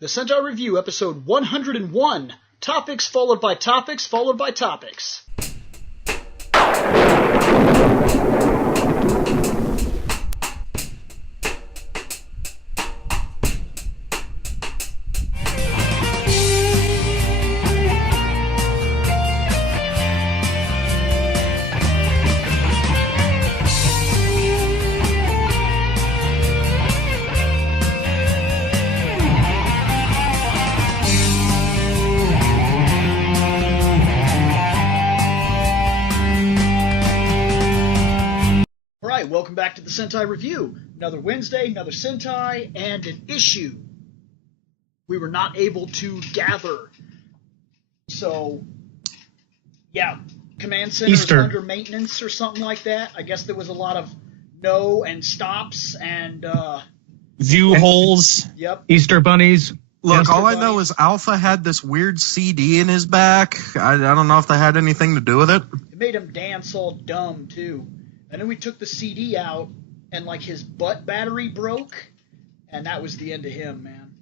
The Sentai Review, episode 101. Topics followed by topics followed by topics. Welcome back to the Sentai Review. Another Wednesday, another Sentai, and an issue. We were not able to gather. So, yeah, Command Center is under maintenance or something like that. I guess there was a lot of no and stops and... view holes. Yep. Easter bunnies. Look, all I know is Alpha had this weird CD in his back. I don't know if that had anything to do with it. It made him dance all dumb, too. And then we took the CD out, and, like, his butt battery broke, and that was the end of him, man.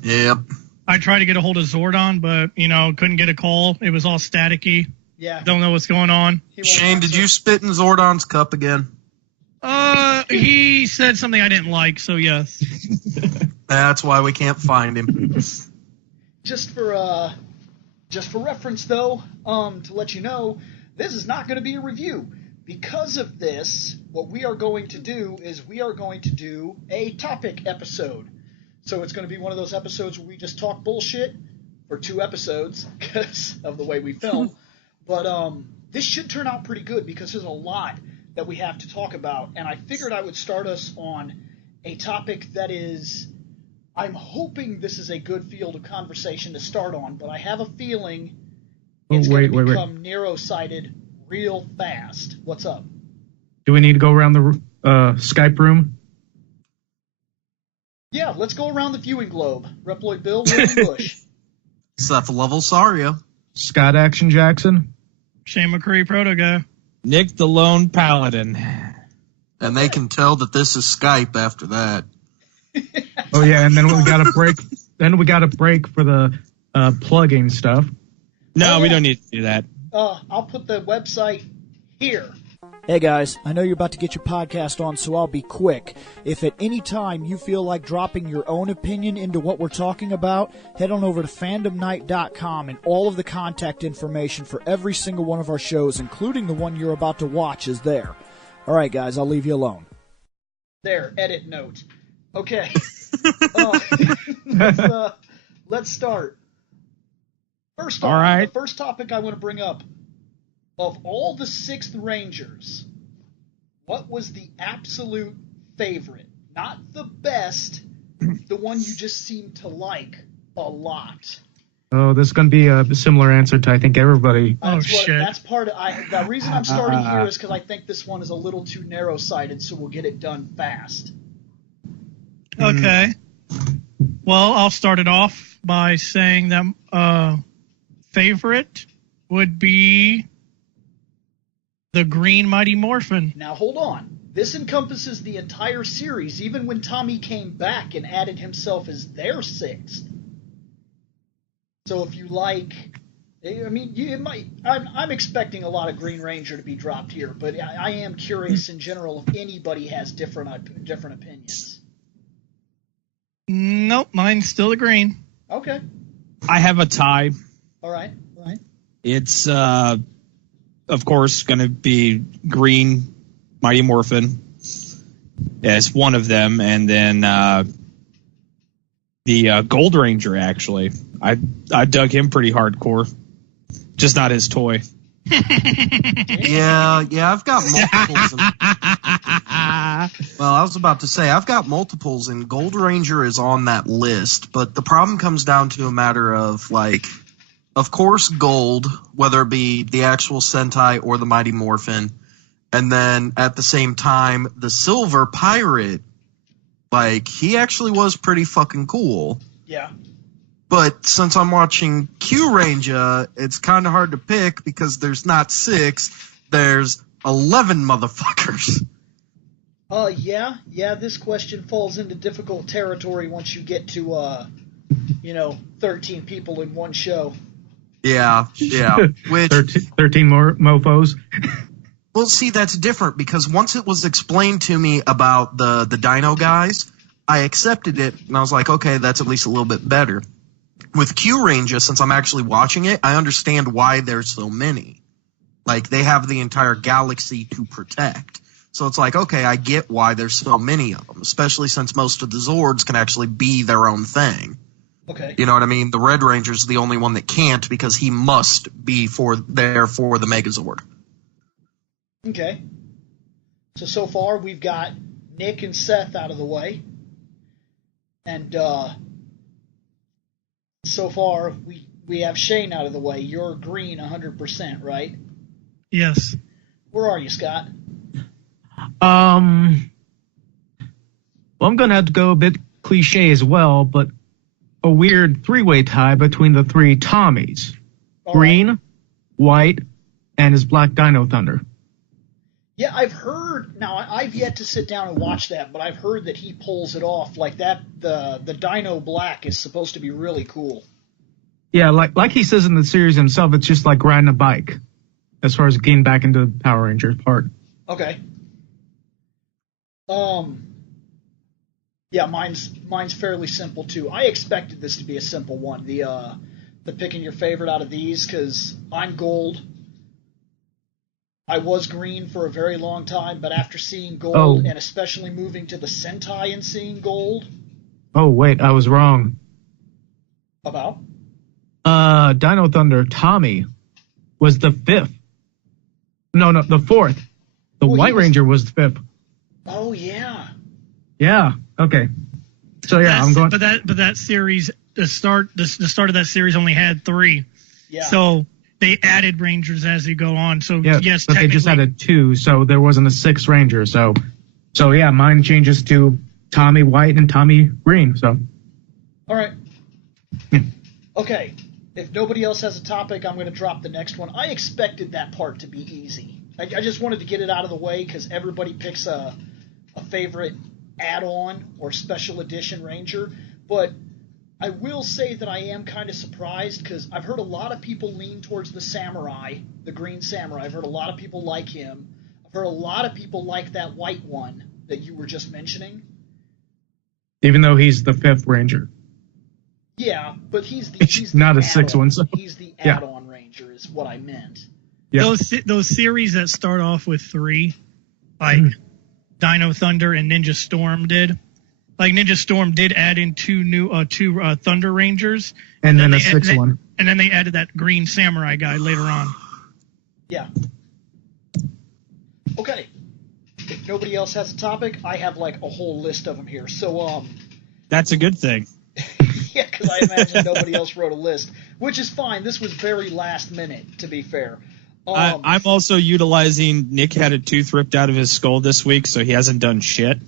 Yep. I tried to get a hold of Zordon, but, couldn't get a call. It was all staticky. Yeah. Don't know what's going on. Shane, did you spit in Zordon's cup again? He said something I didn't like, so yes. That's why we can't find him. Just for reference, though, to let you know, this is not going to be a review. Because of this, what we are going to do is we are going to do a topic episode. So it's going to be one of those episodes where we just talk bullshit for 2 episodes because of the way we film. But this should turn out pretty good because there's a lot that we have to talk about. And I figured I would start us on a topic that is, I'm hoping this is a good field of conversation to start on, but I have a feeling it's going to become narrow-sighted real fast. What's up? Do we need to go around the Skype room? Yeah, let's go around the viewing globe. Reploid Bill, William Bush. Seth Level Sario. Scott Action Jackson. Shane McCree, Proto Guy. Nick the Lone Paladin. And they can tell that this is Skype after that. Oh yeah, and then we got a break. Then we got a break for the plugging stuff. No, we don't need to do that. I'll put the website here. Hey guys, I know you're about to get your podcast on, so I'll be quick. If at any time you feel like dropping your own opinion into what we're talking about, head on over to fandomnight.com, and all of the contact information for every single one of our shows, including the one you're about to watch, is there. Alright guys, I'll leave you alone. There, edit note. Okay. Let's start. First off, right. The first topic I want to bring up, of all the 6th Rangers, what was the absolute favorite? Not the best, the one you just seem to like a lot. Oh, this is going to be a similar answer to, I think, everybody. Shit. That's part of... the reason I'm starting here is because I think this one is a little too narrow-sighted, so we'll get it done fast. Okay. Well, I'll start it off by saying that favorite would be the Green Mighty Morphin. Now, hold on. This encompasses the entire series, even when Tommy came back and added himself as their 6th. So if you like... I mean, you might... I'm expecting a lot of Green Ranger to be dropped here, but I am curious in general if anybody has different opinions. Nope, mine's still the Green. Okay. I have a tie. All right. It's, of course, going to be Green Mighty Morphin as one of them, and then the Gold Ranger, actually. I dug him pretty hardcore. Just not his toy. Yeah, I've got multiples. Well, I was about to say, I've got multiples, and Gold Ranger is on that list, but the problem comes down to a matter of, like, of course, Gold, whether it be the actual Sentai or the Mighty Morphin, and then at the same time, the Silver Pirate, like, he actually was pretty fucking cool. Yeah. But since I'm watching Q Ranger, it's kind of hard to pick because there's not 6, there's 11 motherfuckers. Yeah, this question falls into difficult territory once you get to 13 people in one show. Yeah. Which 13 more mofos. Well, see, that's different because once it was explained to me about the Dino guys, I accepted it and I was like, okay, that's at least a little bit better. With Q Ranger, since I'm actually watching it, I understand why there's so many. Like, they have the entire galaxy to protect. So it's like, okay, I get why there's so many of them, especially since most of the Zords can actually be their own thing. Okay. You know what I mean? The Red Ranger's the only one that can't because he must be there for the Megazord. Okay. So far we've got Nick and Seth out of the way. And so far we have Shane out of the way. You're green 100%, right? Yes. Where are you, Scott? Well, I'm going to have to go a bit cliche as well, but a weird three-way tie between the three Tommies. All Green, right. White, and his Black Dino Thunder. Yeah, I've heard. Now, I've yet to sit down and watch that, but I've heard that he pulls it off. Like that, the Dino Black is supposed to be really cool. Yeah, like he says in the series himself, it's just like riding a bike as far as getting back into the Power Rangers part. Okay. Yeah, mine's fairly simple too. I expected this to be a simple one. The picking your favorite out of these, because I'm gold. I was green for a very long time, but after seeing gold, and especially moving to the Sentai and seeing gold. Oh wait, I was wrong. About? Dino Thunder Tommy was the fifth. No, the fourth. The White Ranger was the fifth. Oh yeah. Yeah. Okay. So yeah, I'm going. But that series, the start of that series only had 3. Yeah. So they added Rangers as you go on. So Yeah, yes, but they just added 2, so there wasn't a 6th Ranger. So yeah, mine changes to Tommy White and Tommy Green. So. All right. Yeah. Okay. If nobody else has a topic, I'm going to drop the next one. I expected that part to be easy. I just wanted to get it out of the way because everybody picks a favorite add-on or special edition Ranger. But I will say that I am kind of surprised because I've heard a lot of people lean towards the Samurai, the Green Samurai. I've heard a lot of people like him. I've heard a lot of people like that white one that you were just mentioning. Even though he's the 5th Ranger. Yeah, but he's the not a add-on. 6th one. So. He's the add-on Ranger is what I meant. Yeah. Those series that start off with 3, like Dino Thunder and Ninja Storm did. Like Ninja Storm did add in 2 Thunder Rangers, and then a 6th one. And then they added that Green Samurai guy later on. Yeah. Okay. If nobody else has a topic, I have like a whole list of them here. So That's a good thing. yeah, because I imagine nobody else wrote a list, which is fine. This was very last minute, to be fair. I'm also utilizing Nick had a tooth ripped out of his skull this week, so he hasn't done shit.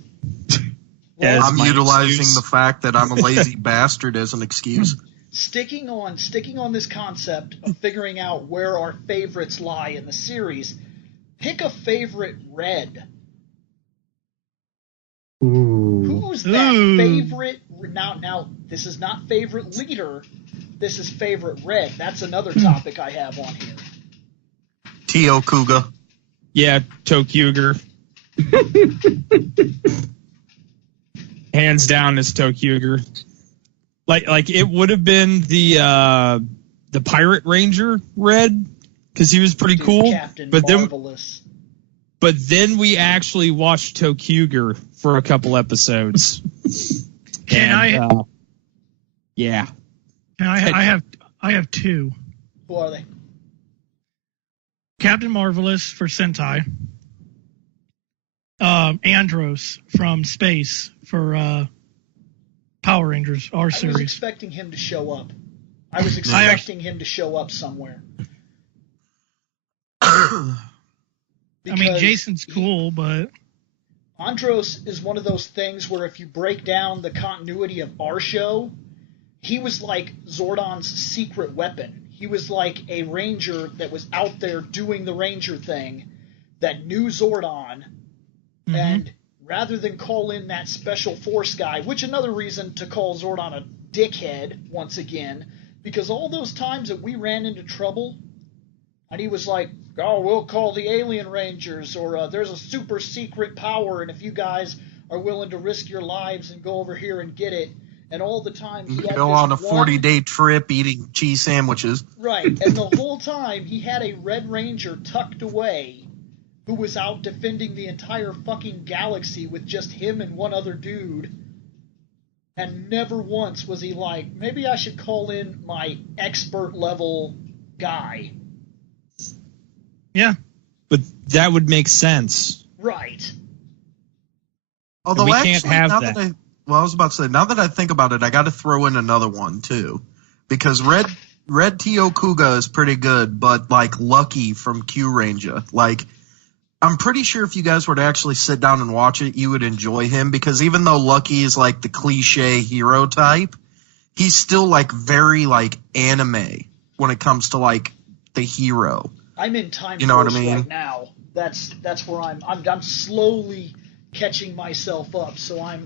Well, I'm utilizing excuse. the fact that I'm a lazy bastard as an excuse. Sticking on this concept of figuring out where our favorites lie in the series, pick a favorite red. Ooh. Who's that favorite? Now, this is not favorite leader. This is favorite red. That's another topic I have on here. Tio Kuga. Yeah, Tokuger. Hands down, it's Tokuger. Like it would have been the Pirate Ranger red because he was pretty cool. Captain but Marvelous. then we actually watched Tokuger for a couple episodes. Yeah. I have 2. Who are they? Captain Marvelous for Sentai. Andros from Space for Power Rangers, our series. I was expecting him to show up. I was expecting him to show up somewhere. I mean, Jason's cool, but... Andros is one of those things where if you break down the continuity of our show, he was like Zordon's secret weapon. He was like a ranger that was out there doing the ranger thing that knew Zordon, and rather than call in that special force guy, which another reason to call Zordon a dickhead once again, because all those times that we ran into trouble, and he was like, oh, we'll call the Alien Rangers, or there's a super secret power, and if you guys are willing to risk your lives and go over here and get it, and all the time he had go this on a 40-day trip eating cheese sandwiches. Right, and the whole time he had a Red Ranger tucked away who was out defending the entire fucking galaxy with just him and one other dude. And never once was he like, maybe I should call in my expert level guy. Yeah. But that would make sense. Right. Although we actually, can't have now that. I was about to say, now that I think about it, I got to throw in another one too, because Red Tio Kuga is pretty good, but like Lucky from Q Ranger, like I'm pretty sure if you guys were to actually sit down and watch it, you would enjoy him, because even though Lucky is like the cliche hero type, he's still like very like anime when it comes to like the hero. I'm in Time You know what I Force mean? right now. That's where I'm slowly catching myself up. So I'm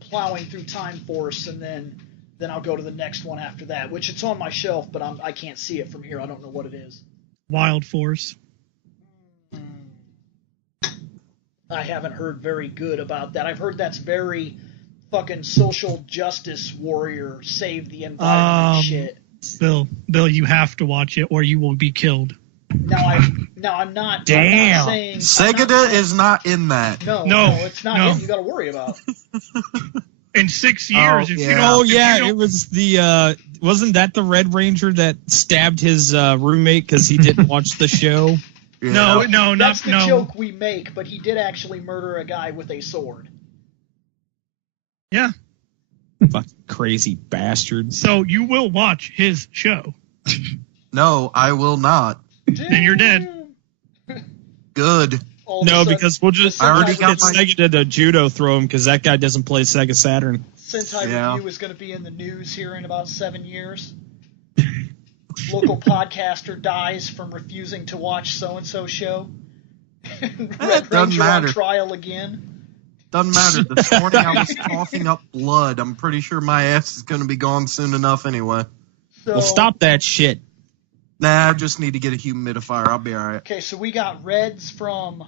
plowing through Time Force, and then I'll go to the next one after that, which it's on my shelf, but I can't see it from here. I don't know what it is. Wild Force. I haven't heard very good about that. I've heard that's very fucking social justice warrior, save the environment shit. Bill, you have to watch it or you will be killed. Now I'm not. Damn. I'm not saying, Segata is not in that. No, it's not. No. It you got to worry about. In 6 years, if yeah. you don't, Oh if you yeah, don't- it was the wasn't that the Red Ranger that stabbed his roommate because he didn't watch the show? Yeah. No, That's the no. joke we make, but he did actually murder a guy with a sword. Yeah. Fucking crazy bastard. So you will watch his show. No, I will not. Then you're dead. Good. All of a No, sudden, because we'll just the I already Sentai got get my- Sega to judo throw him because that guy doesn't play Sega Saturn. Sentai Yeah. Review is going to be in the news here in about 7 years. Local podcaster dies from refusing to watch so-and-so show. Red doesn't Ranger matter. on trial again. Doesn't matter. This morning I was coughing up blood. I'm pretty sure my ass is going to be gone soon enough anyway. So, Well, stop that shit. Nah, I just need to get a humidifier. I'll be all right. Okay, so we got reds from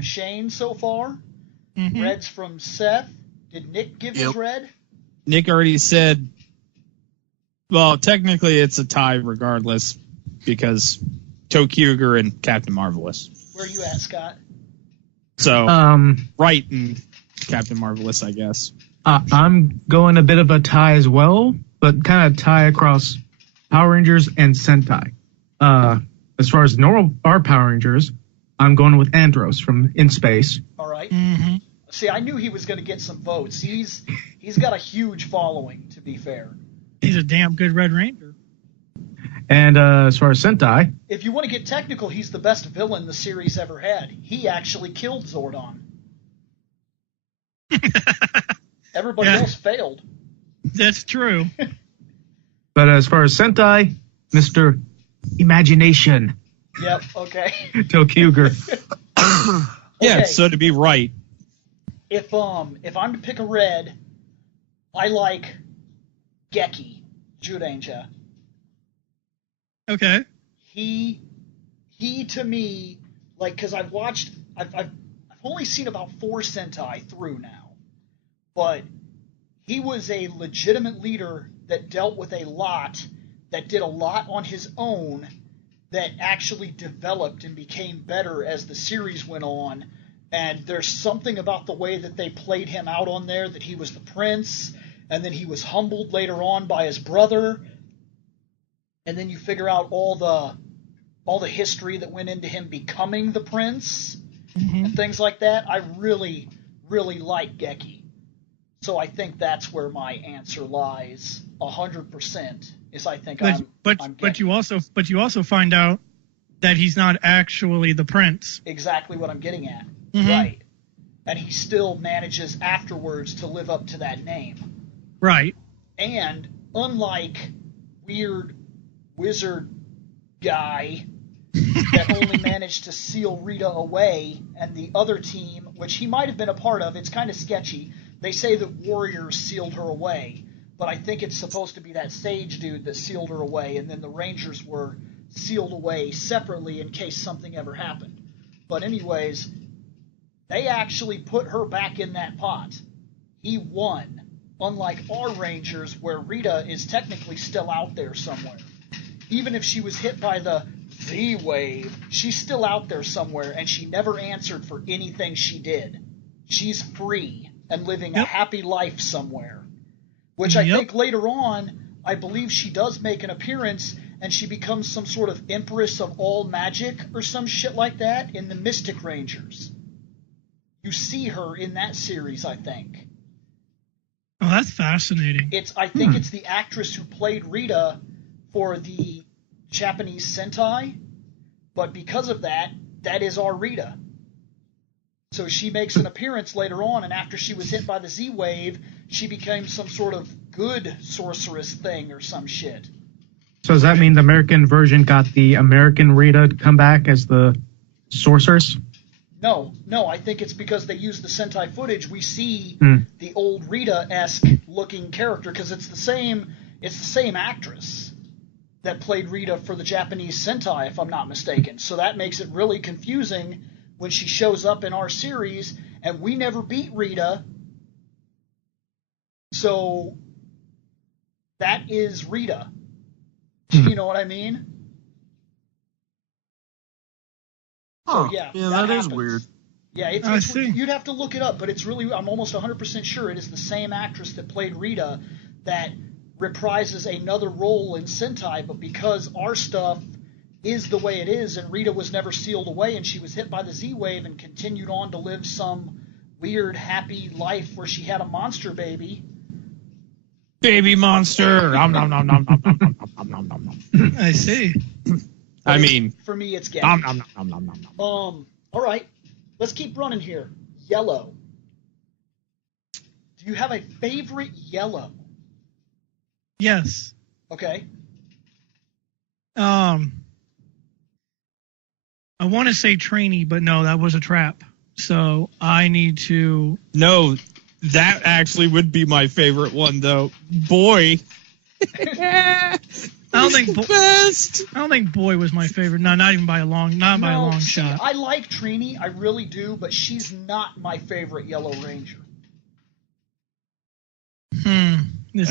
Shane so far. Mhm. Reds from Seth. Did Nick give his Yep. red? Nick already said. Well, technically it's a tie regardless because Tokyuger and Captain Marvelous. Where are you at, Scott? So Um, right in Captain Marvelous, I guess. I'm going a bit of a tie as well, but kind of tie across Power Rangers and Sentai. As far as our Power Rangers, I'm going with Andros from In Space. All right. Mm-hmm. See, I knew he was going to get some votes. He's got a huge following, to be fair. He's a damn good Red Ranger. And as far as Sentai, If you want to get technical, he's the best villain the series ever had. He actually killed Zordon. Everybody Yeah. else failed. That's true. but as far as Sentai, Mr. Imagination, Yep, okay. Tokyuger. Yeah, Okay. so to be right. If I'm to pick a red, I like Geki, Juranger. Okay. He to me, like, because I've only seen about 4 Sentai through now, but he was a legitimate leader that dealt with a lot, that did a lot on his own, that actually developed and became better as the series went on. And there's something about the way that they played him out on there, that he was the prince, and then he was humbled later on by his brother, and then you figure out all the history that went into him becoming the prince, Mm-hmm. and things like that. I really, really like Geki. So I think that's where my answer lies, 100%. Is I think I'm But Geki. you also find out that he's not actually the prince. Exactly what I'm getting at. Mhm. Right. And he still manages afterwards to live up to that name. Right. And unlike weird wizard guy that only managed to seal Rita away, and the other team, which he might have been a part of, it's kind of sketchy, they say that warriors sealed her away, but I think it's supposed to be that sage dude that sealed her away, and then the rangers were sealed away separately in case something ever happened. But anyways, they actually put her back in that pot. He won, unlike our rangers where Rita is technically still out there somewhere. Even if she was hit by the Z-wave, she's still out there somewhere, and she never answered for anything she did. She's free and living a happy life somewhere. Which I think later on, I believe she does make an appearance, and she becomes some sort of Empress of all magic or some shit like that in the Mystic Rangers. You see her in that series, I think. Oh, that's fascinating. I think it's the actress who played Rita for the Japanese Sentai, but because of that, that is our Rita. So she makes an appearance later on, and after she was hit by the Z-Wave, she became some sort of good sorceress thing or some shit. So does that mean the American version got the American Rita to come back as the sorceress? No, I think it's because they use the Sentai footage. We see the old Rita-esque looking character because it's the same actress that played Rita for the Japanese Sentai, if I'm not mistaken. So that makes it really confusing when she shows up in our series, and we never beat Rita. So that is Rita. You know what I mean? Oh, so, yeah, that is happens. weird. Yeah, it's you'd have to look it up, but it's really, I'm almost 100% sure it is the same actress that played Rita that reprises another role in Sentai, but because our stuff is the way it is, and Rita was never sealed away, and she was hit by the Z-Wave and continued on to live some weird, happy life where she had a monster baby. Baby monster! I see. I mean, for me, it's gay. All right, let's keep running here. Yellow. Do you have a favorite yellow? Yes. Okay. I want to say trainee, but no, that was a trap. So I need to. No, that actually would be my favorite one, though. Boy. I don't think Boy was my favorite. No, not even by a long, by a long shot. I like Trini, I really do, but she's not my favorite Yellow Ranger. This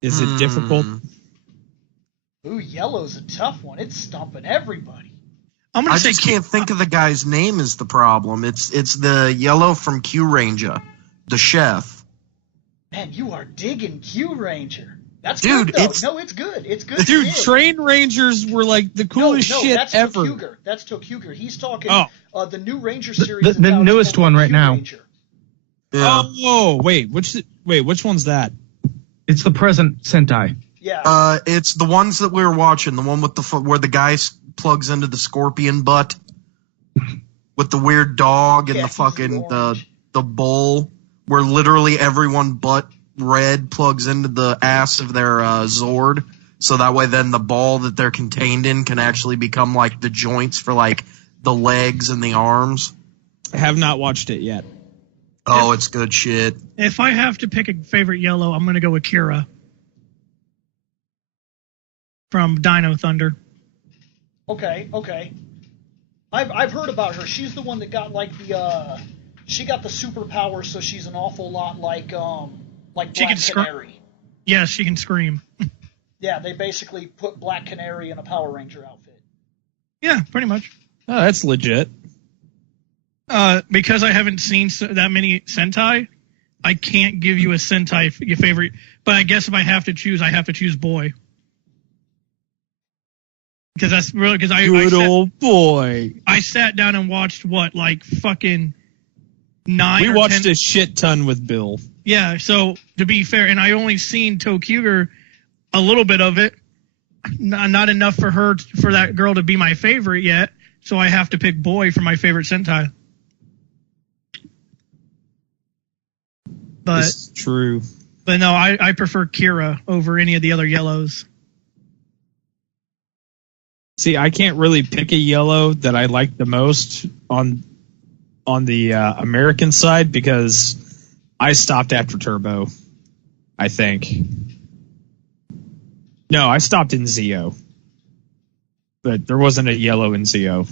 Is it difficult? Ooh, Yellow's a tough one. It's stumping everybody. I just can't think of the guy's name is the problem. It's the Yellow from Q Ranger, the chef. Man, you are digging Q Ranger. That's Dude, good, though. No, it's good. It's good. Dude, Train Rangers were like the coolest shit that's ever. Tokuger. That's Tokuger. He's talking the new Ranger series. The newest one right now. Yeah. Oh, wait, which one's that? It's the present Sentai. Yeah. It's the ones that we were watching. The one with where the guy plugs into the scorpion butt with the weird dog and the fucking the bull, where literally everyone but Red plugs into the ass of their Zord, so that way then the ball that they're contained in can actually become like the joints for like the legs and the arms. I have not watched it yet. Oh, it's good shit. If I have to pick a favorite yellow, I'm going to go with Kira from Dino Thunder. Okay. I've heard about her. She's the one that got like she got the superpower, so she's an awful lot like Black Canary. Yes, she can scream. Yeah, they basically put Black Canary in a Power Ranger outfit. Yeah, pretty much. Oh, that's legit. Because I haven't seen that many Sentai, I can't give you a Sentai favorite. But I guess if I have to choose, I have to choose Boy. Because that's really old boy. I sat down and watched fucking 9. We or watched 10. a shit ton with Bill. Yeah, so to be fair, and I only seen Tokuger a little bit of it, not enough for that girl to be my favorite yet. So I have to pick Boy for my favorite Sentai. But it's true. But no, I prefer Kira over any of the other yellows. See, I can't really pick a yellow that I like the most on the American side because I stopped after Turbo, I think. No, I stopped in Zeo. But there wasn't a yellow in Zeo,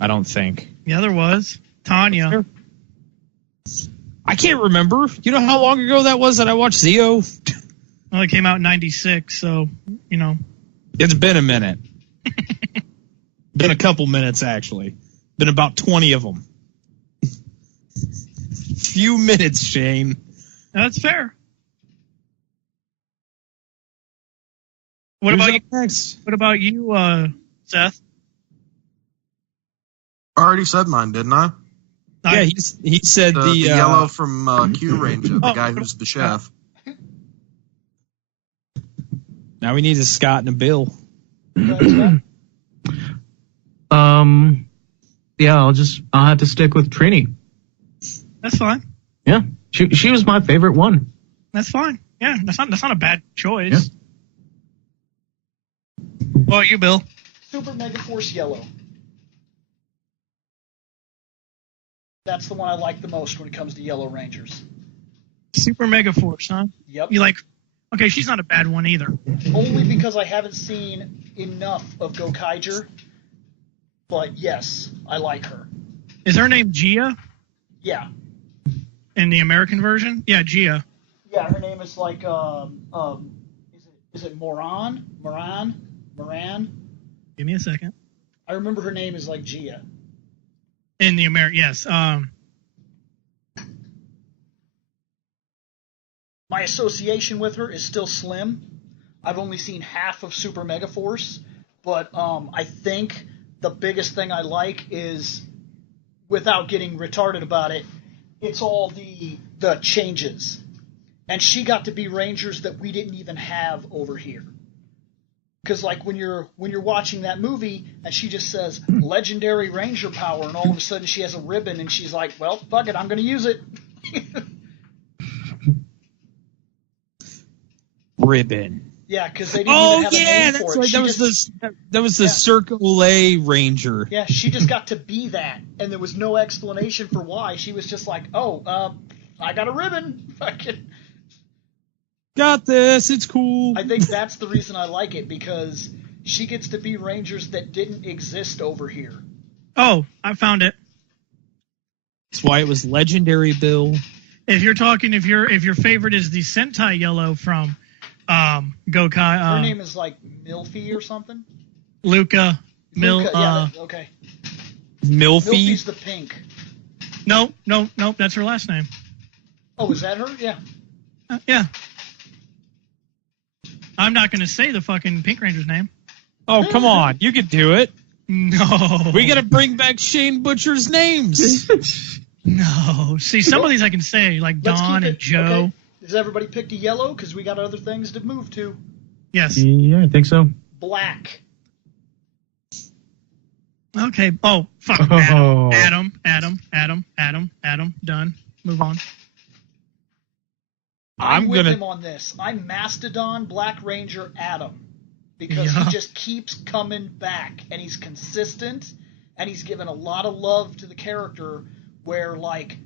I don't think. Yeah, there was. Tanya. I can't remember. You know how long ago that was that I watched Zeo? Well, it came out in 96, so, you know. It's been a minute. Been a couple minutes, actually. Been about 20 of them. Few minutes, Shane. That's fair. What Who's about up next? What about you, Seth? I already said mine, didn't I? Yeah, he said The yellow from Q Ranger, the guy who's the chef. Now we need a Scott and a Bill. Yeah, I'll have to stick with Trini. That's fine. Yeah, she was my favorite one. That's fine. Yeah, that's not a bad choice. Yeah. What about you, Bill? Super Mega Force Yellow. That's the one I like the most when it comes to Yellow Rangers. Super Mega Force, huh? Yep. You like? Okay, she's not a bad one either. Only because I haven't seen enough of Gokaiger. But yes, I like her. Is her name Gia Yeah. in the American version? Yeah, Gia. Yeah, her name is like is it Moran? Give me a second. I remember her name is like Gia. In the American, yes. My association with her is still slim. I've only seen half of Super Mega Force, but I think the biggest thing I like is, without getting retarded about it, it's all the changes. And she got to be Rangers that we didn't even have over here. Because like when you're watching that movie and she just says legendary Ranger power, and all of a sudden she has a ribbon and she's like, well, fuck it, I'm going to use it. Ribbon. Yeah, because they didn't even have a name that's for it. right. That was the Circle A Ranger. Yeah, she just got to be that, and there was no explanation for why. She was just like, oh, I got a ribbon. Fucking. Got this. It's cool. I think that's the reason I like it, because she gets to be Rangers that didn't exist over here. Oh, I found it. That's why it was legendary, Bill. If you're talking, if your favorite is the Sentai Yellow from Gokai. Her name is like Milfy or something. Luca. Okay. Milfy? Milfy's the pink. No, that's her last name. Oh, is that her? Yeah. Yeah. I'm not going to say the fucking Pink Ranger's name. Oh, come on. You could do it. No. We got to bring back Shane Butcher's names. No. See, some of these I can say, like Let's Don keep and it. Joe. Okay. Has everybody picked a yellow? Because we got other things to move to. Yes. Yeah, I think so. Black. Okay. Oh, fuck. Oh. Adam. Done. Move on. I'm with him on this. I'm Mastodon Black Ranger Adam. Because he just keeps coming back. And he's consistent. And he's given a lot of love to the character where, like,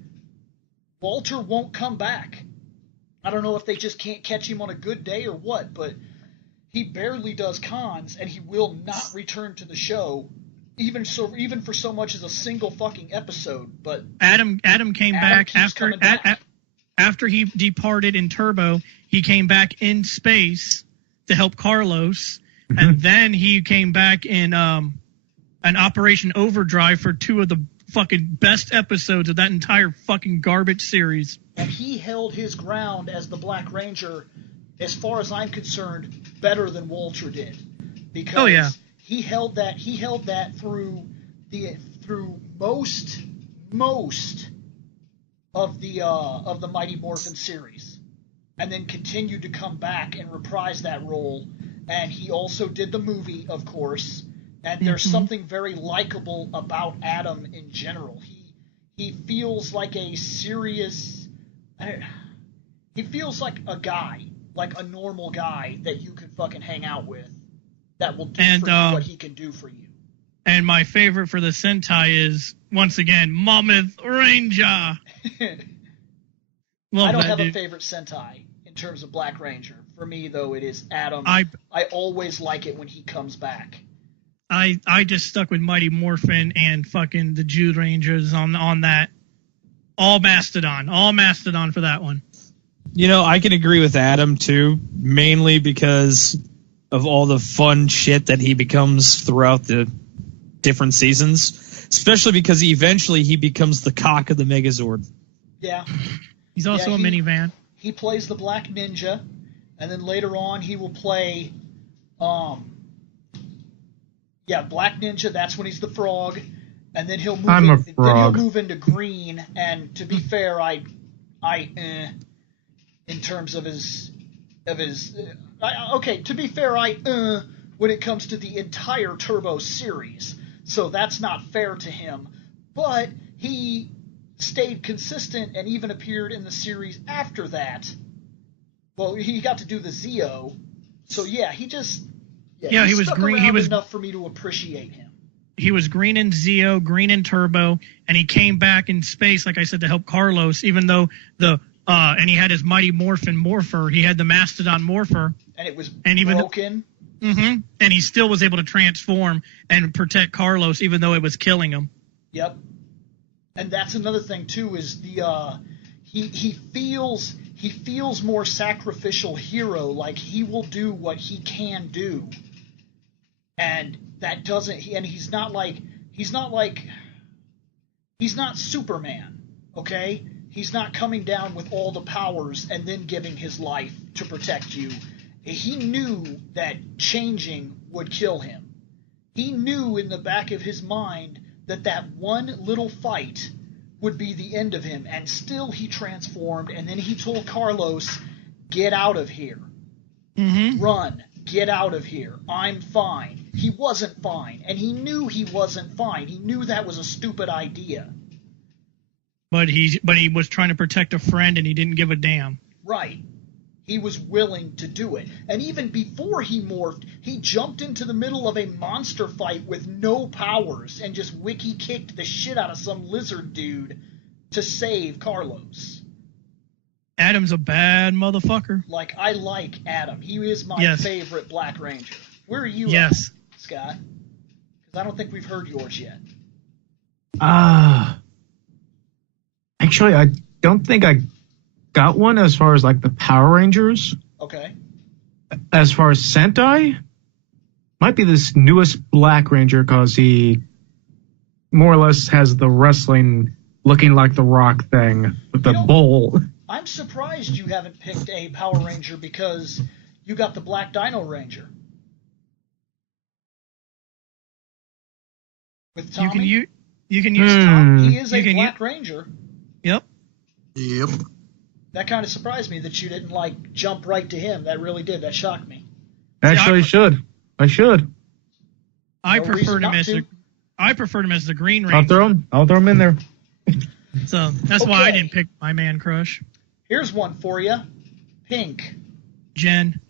Walter won't come back. I don't know if they just can't catch him on a good day or what, but he barely does cons, and he will not return to the show, even for so much as a single fucking episode. But Adam came back after he departed in Turbo. He came back in space to help Carlos, and then he came back in an Operation Overdrive for two of the fucking best episodes of that entire fucking garbage series. And he held his ground as the Black Ranger, as far as I'm concerned, better than Walter did. Because he held that through most of the Mighty Morphin series. And then continued to come back and reprise that role. And he also did the movie, of course. And there's something very likable about Adam in general. He feels like a serious... he feels like a guy, like a normal guy that you could fucking hang out with, that will do for you what he can do for you. And my favorite for the Sentai is, once again, Mammoth Ranger. I Love don't that have dude. a favorite Sentai in terms of Black Ranger. For me, though, it is Adam. I always like it when he comes back. I just stuck with Mighty Morphin and fucking the Jude Rangers on that. All Mastodon for that one. You know, I can agree with Adam, too, mainly because of all the fun shit that he becomes throughout the different seasons, especially because eventually he becomes the cock of the Megazord. Yeah. He's also a minivan. He plays the Black Ninja, and then later on he will play, Black Ninja. That's when he's the frog, and then he'll move. I'm a Then frog. he'll move into green. And to be fair, in terms of his, to be fair, when it comes to the entire Turbo series. So that's not fair to him. But he stayed consistent and even appeared in the series after that. Well, he got to do the Zeo. So yeah, he was green. around He was enough for me to appreciate him. He was green in Zeo, green in Turbo, and he came back in space, like I said, to help Carlos. Even though and he had his Mighty Morphin Morpher, he had the Mastodon Morpher, And it was even broken. and he still was able to transform and protect Carlos, even though it was killing him. Yep. And that's another thing too, is the he feels more sacrificial hero, like he will do what he can do. And that doesn't and he's not Superman, okay? He's not coming down with all the powers and then giving his life to protect you. He knew that changing would kill him. He knew in the back of his mind that one little fight would be the end of him, and still he transformed, and then he told Carlos, get out of here. Run. Get out of here. I'm fine. He wasn't fine, and he knew he wasn't fine. He knew that was a stupid idea. But he was trying to protect a friend, and he didn't give a damn. Right. He was willing to do it. And even before he morphed, he jumped into the middle of a monster fight with no powers and just wiki-kicked the shit out of some lizard dude to save Carlos. Adam's a bad motherfucker. Like, I like Adam. He is my favorite Black Ranger. Where are you at, Scott? Because I don't think we've heard yours yet. Actually, I don't think I got one as far as like the Power Rangers. Okay. As far as Sentai, might be this newest Black Ranger because he more or less has the wrestling looking like the Rock thing with the bowl. I'm surprised you haven't picked a Power Ranger because you got the Black Dino Ranger. With Tommy? You can use Tommy. He is a Black Ranger. Yep. That kind of surprised me that you didn't jump right to him. That really did. That shocked me. Actually, I should. I preferred him as the Green Ranger. I'll throw him in there. So that's why I didn't pick my man crush. Here's one for you. Pink. Jen.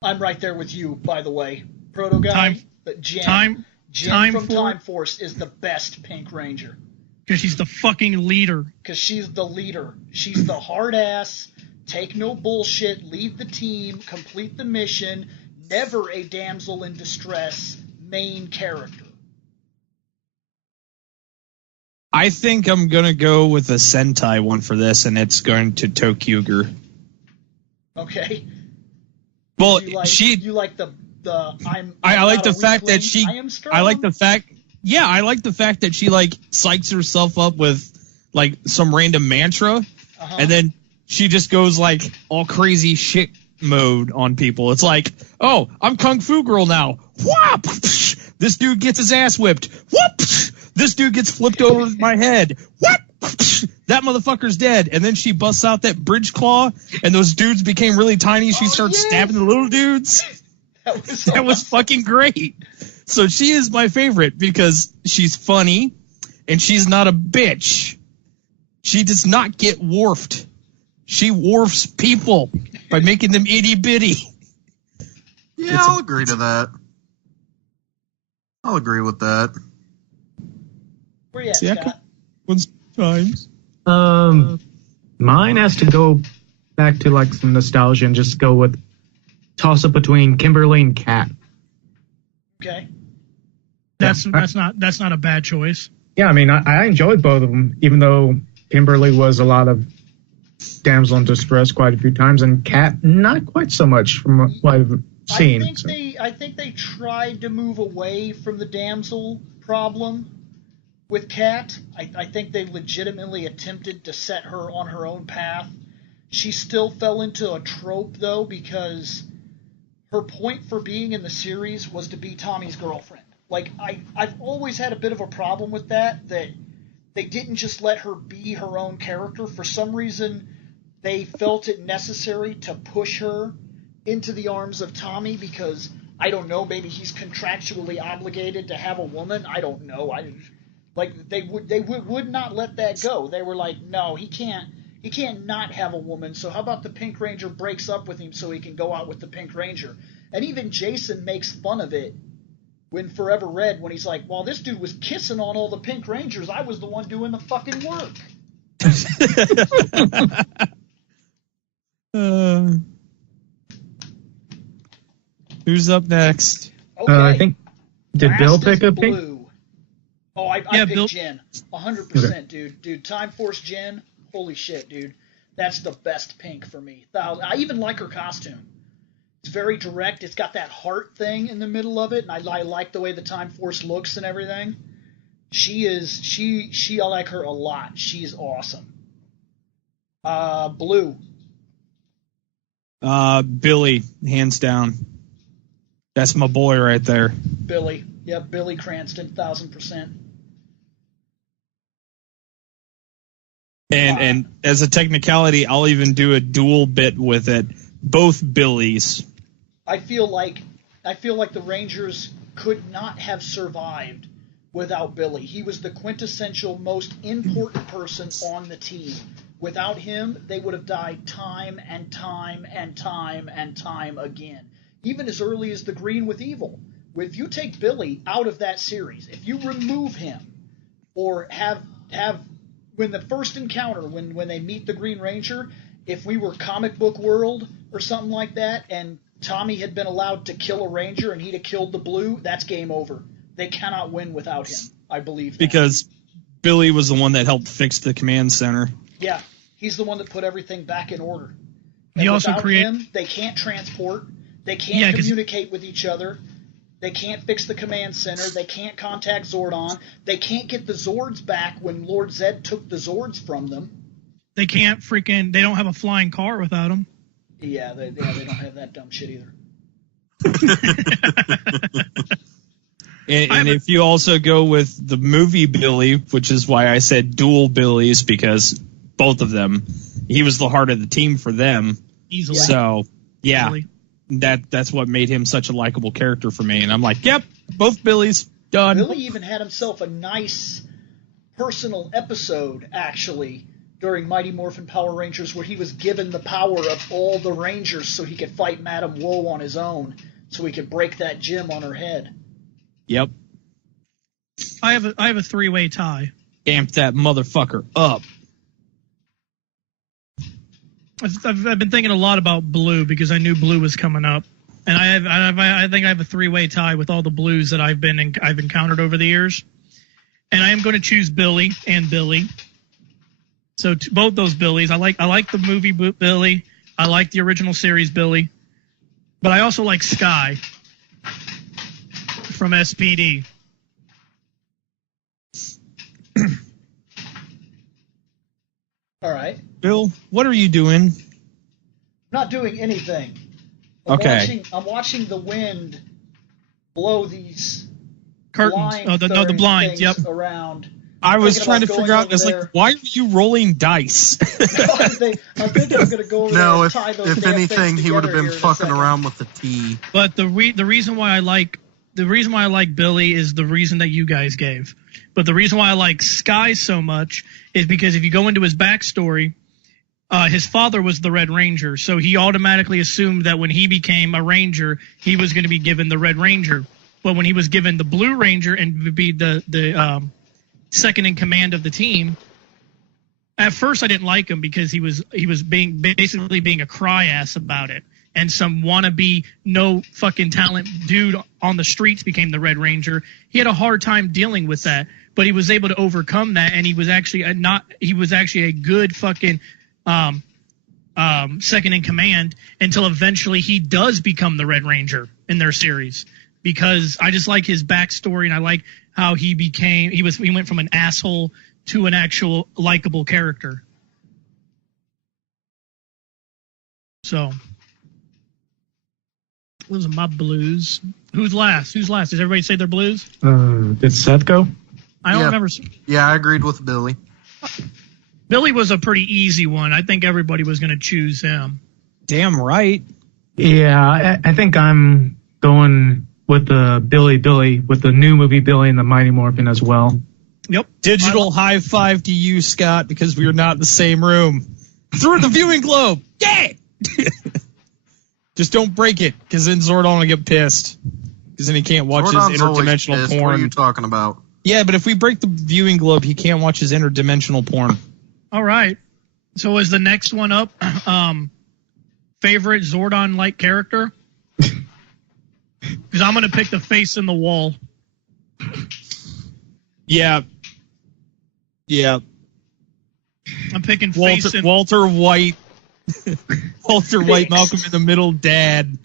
I'm right there with you, by the way. Proto guy. But Jen. Jen from Time Force is the best Pink Ranger. Because she's the fucking leader. Because she's the leader. She's the hard ass, take no bullshit, lead the team, complete the mission, never a damsel in distress, main character. I think I'm going to go with a Sentai one for this, and it's going to Tokyuger. Okay. Well, you like the I like the fact that she I like the fact that she psychs herself up with some random mantra, and then she just goes all crazy shit mode on people. It's like, oh, I'm Kung Fu Girl now. Whoop! This dude gets his ass whipped. Whoop! This dude gets flipped over my head. Whoop! That motherfucker's dead. And then she busts out that bridge claw, and those dudes became really tiny. She starts stabbing the little dudes. That was fucking great. So she is my favorite because she's funny and she's not a bitch. She does not get warped. She warps people by making them itty bitty. Yeah, I'll agree to that. I'll agree with that. Where you at, Yeah, Scott? times. Mine has to go back to like some nostalgia and just go with toss up between Kimberly and Kat. Okay. That's not a bad choice. Yeah, I mean, I enjoyed both of them, even though Kimberly was a lot of damsel in distress quite a few times, and Kat not quite so much from what I've seen. I think they tried to move away from the damsel problem with Kat. I think they legitimately attempted to set her on her own path. She still fell into a trope, though, because her point for being in the series was to be Tommy's girlfriend. Like, I've always had a bit of a problem with that they didn't just let her be her own character. For some reason, they felt it necessary to push her into the arms of Tommy because, I don't know, maybe he's contractually obligated to have a woman. I don't know. They would not let that go. They were like, no, he can't not have a woman, so how about the Pink Ranger breaks up with him so he can go out with the Pink Ranger? And even Jason makes fun of it when Forever Red, when he's like, well, this dude was kissing on all the Pink Rangers. I was the one doing the fucking work. Who's up next? Okay. I think, did Last Bill is pick a pink? Blue. Oh, I Yeah, picked Bill- Jen. 100%, dude. Dude, Time Force Jen, holy shit, dude. That's the best pink for me. I even like her costume. It's very direct. It's got that heart thing in the middle of it, and I like the way the Time Force looks and everything. I like her a lot. She's awesome. Blue. Billy, hands down. That's my boy right there. Billy. Yep, Billy Cranston, 1,000%. And as a technicality, I'll even do a dual bit with it. Both Billies. I feel like the Rangers could not have survived without Billy. He was the quintessential most important person on the team. Without him, they would have died time and time and time and time again. Even as early as the Green with Evil. If you take Billy out of that series, if you remove him, or have when the first encounter, when they meet the Green Ranger, if we were Comic Book World or something like that, and Tommy had been allowed to kill a Ranger and he'd have killed the Blue, that's game over. They cannot win without him, I believe. Because Billy was the one that helped fix the command center. Yeah, he's the one that put everything back in order. He also without him, they can't transport, they can't communicate with each other, they can't fix the command center, they can't contact Zordon, they can't get the Zords back when Lord Zed took the Zords from them. They don't have a flying car without him. Yeah, they don't have that dumb shit either. And if you also go with the movie Billy, which is why I said dual Billies, because both of them, he was the heart of the team for them. Easily. So, yeah, Easily. that's what made him such a likable character for me. And I'm like, yep, both Billies, done. Billy even had himself a nice personal episode, actually, during Mighty Morphin Power Rangers, where he was given the power of all the Rangers so he could fight Madame Woe on his own, so he could break that gem on her head. Yep. I have a three-way tie. Amp that motherfucker up. I've been thinking a lot about Blue because I knew Blue was coming up, and I think I have a three-way tie with all the Blues that I've encountered over the years, and I am going to choose Billy and Billy. So both those Billies, I like the movie Billy, I like the original series Billy, but I also like Sky from SPD. All right. Bill, what are you doing? I'm not doing anything. Okay. I'm watching the wind blow these Curtains. blind The blinds. Yep. around. I was thinking trying to about figure going out, it's over like, why are you rolling dice? I'm thinking I'm going to go over there No, and tie those if damn anything, things he would have together been here in a fucking second. around with the T. But the reason why I like Billy is the reason that you guys gave. But the reason why I like Sky so much is because if you go into his backstory, his father was the Red Ranger, so he automatically assumed that when he became a Ranger, he was going to be given the Red Ranger But when he was given the Blue Ranger and would be the second in command of the team, at first I didn't like him because he was basically being a cry ass about it. And some wannabe, no fucking talent dude on the streets became the Red Ranger. He had a hard time dealing with that, but he was able to overcome that, and he was actually a good fucking second in command until eventually he does become the Red Ranger in their series. Because I just like his backstory, and I like how he went from an asshole to an actual likable character. So those are my blues. Who's last? Does everybody say their blues? Did Seth go? I don't remember. Yeah, I agreed with Billy. Billy was a pretty easy one. I think everybody was going to choose him. Damn right. Yeah, I think I'm going with the Billy with the new movie Billy and the Mighty Morphin as well. Yep. Digital high five to you, Scott, because we are not in the same room. Through the viewing globe. Yeah. Just don't break it, because then Zordon will get pissed. Because then he can't watch Zordon's his interdimensional always pissed. porn. What are you talking about? Yeah, but if we break the viewing globe, he can't watch his interdimensional porn. All right. So is the next one up favorite Zordon-like character? Because I'm going to pick the face in the wall. Yeah. I'm picking face in... Walter White. Walter White, Malcolm in the Middle, dad.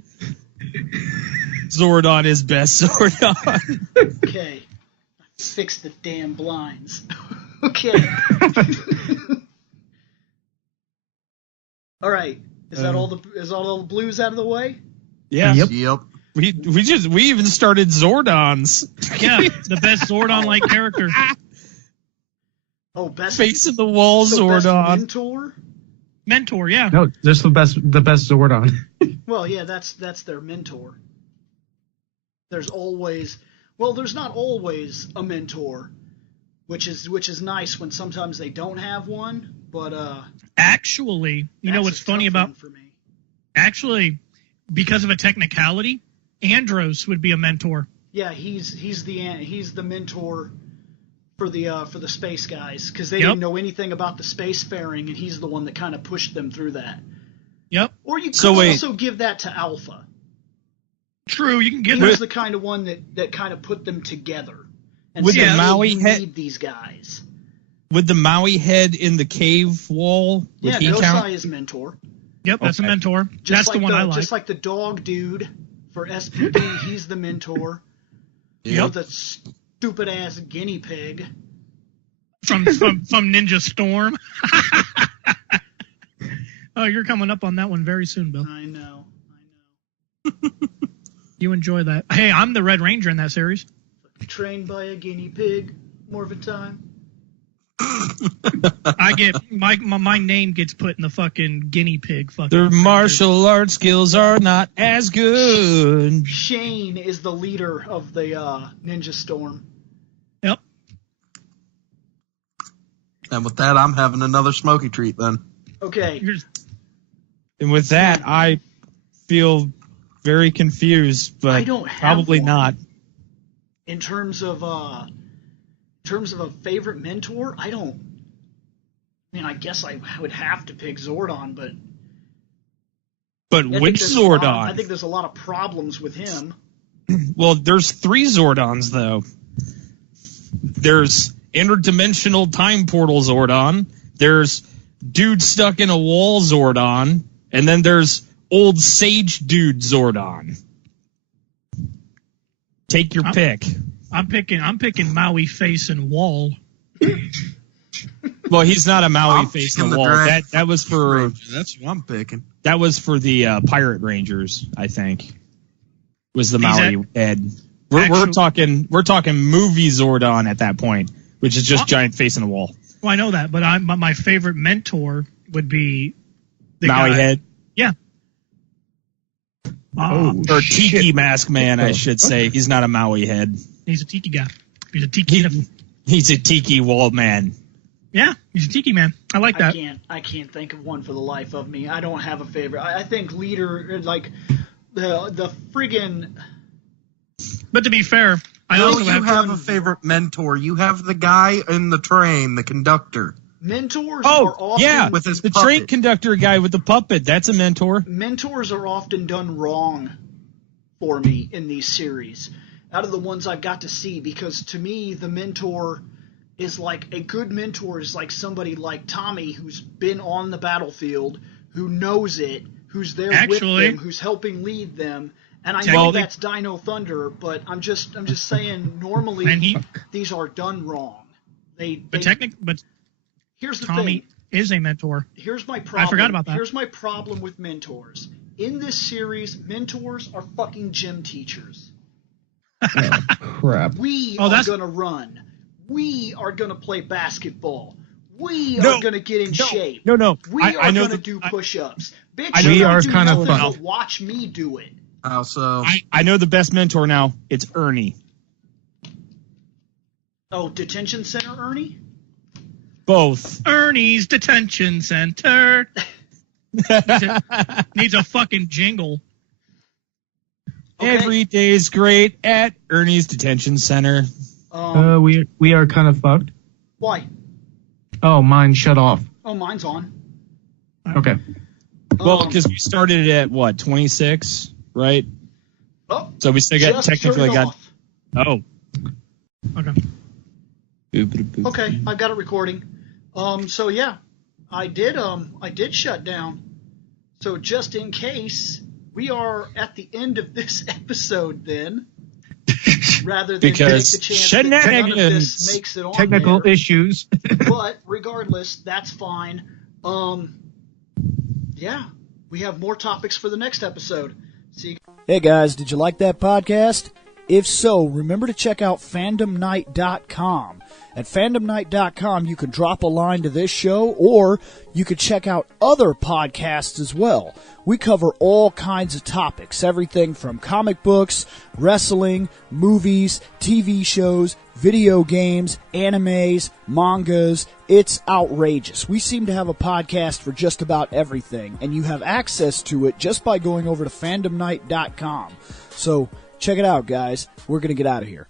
Zordon is best Zordon. Okay. Fix the damn blinds. Okay. All right. Is all the blues out of the way? Yeah. Yep. We even started Zordons. Yeah, the best Zordon-like character. Oh, best face in the wall Zordon. Mentor, yeah. No, just the best Zordon. Well, yeah, that's their mentor. There's not always a mentor, which is nice when sometimes they don't have one, but actually, you know what's funny about for me? Actually, because of a technicality, Andros would be a mentor. Yeah, he's the mentor for the space guys, because they didn't know anything about the spacefaring, and he's the one that kind of pushed them through that. Yep. Or you could also give that to Alpha. True, you can give He was it. the kind of one that kind of put them together. And With said, the Maui you head, need these guys. with the Maui head in the cave wall. Yeah, he count? Nosai is mentor. Yep, that's a mentor. That's the one I like. Just like the dog dude for SPD, he's the mentor. You know, the stupid ass guinea pig from Ninja Storm. Oh, you're coming up on that one very soon, Bill. I know. You enjoy that. Hey, I'm the Red Ranger in that series. Trained by a guinea pig, more of a time. I get my name gets put in the fucking guinea pig fucking. Their martial arts skills are not as good. Shane is the leader of the Ninja Storm. Yep. And with that, I'm having another smoky treat then. Okay. And with that, I feel very confused, but I don't have probably one. not. In terms of a favorite mentor, I guess I would have to pick Zordon, but Which Zordon? I think there's a lot of problems with him. Well, there's 3 Zordons, though. There's interdimensional time portal Zordon, there's dude stuck in a wall Zordon, and then there's old sage dude Zordon. Take your pick. I'm picking Maui face and wall. Well, he's not a Maui I'm face picking in the the wall. Dragon That was for Ranger. That's who I'm picking. that was for the Pirate Rangers, I think. Was the He's Maui head. We're talking movie Zordon at that point, which is just giant face in the wall. Well, I know that, but my favorite mentor would be the Maui guy. head. Yeah. Or Tiki Mask Man, I should say. He's not a Maui head. He's a tiki guy. He's a tiki. He's a Tiki wall man. Yeah, he's a tiki man. I like that. I can't think of one for the life of me. I don't have a favorite. I think leader, like the friggin'. But to be fair, I No, also you have a favorite mentor. You have the guy in the train, the conductor. Mentors are Oh, often yeah, with his the puppet. train conductor guy with the puppet. That's a mentor. mentors are often done wrong for me in these series. Out of the ones I've got to see, because to me the mentor is like a good mentor is like somebody like Tommy who's been on the battlefield, who knows it, who's there with them, who's helping lead them. And I know that's Dino Thunder, but I'm just saying normally these are done wrong. But here's the Tommy thing. is a mentor. Here's my problem. I forgot about that. Here's my problem with mentors. In this series, mentors are fucking gym teachers. Oh, crap. We are going to run. We are going to play basketball. We are going to get in shape. No. We are going to do push-ups. Bitch, we you are do kind of nothing fun. but watch me do it. Oh, so I know the best mentor now. It's Ernie. Oh, detention center, Ernie? Both. Ernie's Detention Center. needs a fucking jingle. Okay. Every day's great at Ernie's Detention Center. We are kind of fucked. Why? Oh, mine shut off. Oh, mine's on. Okay. Well, because we started at what, 26, right? Oh, so we still got technically got. off. Oh. Okay. Okay, I've got it recording. So yeah, I did shut down. So just in case, we are at the end of this episode then. Rather than because take the chance that none of this makes it on technical there. issues. But regardless, that's fine. Yeah, we have more topics for the next episode. See you. Hey guys, did you like that podcast? If so, remember to check out fandomnight.com. At fandomnight.com, you can drop a line to this show, or you could check out other podcasts as well. We cover all kinds of topics, everything from comic books, wrestling, movies, TV shows, video games, animes, mangas. It's outrageous. We seem to have a podcast for just about everything, and you have access to it just by going over to fandomnight.com. So, check it out, guys. We're going to get out of here.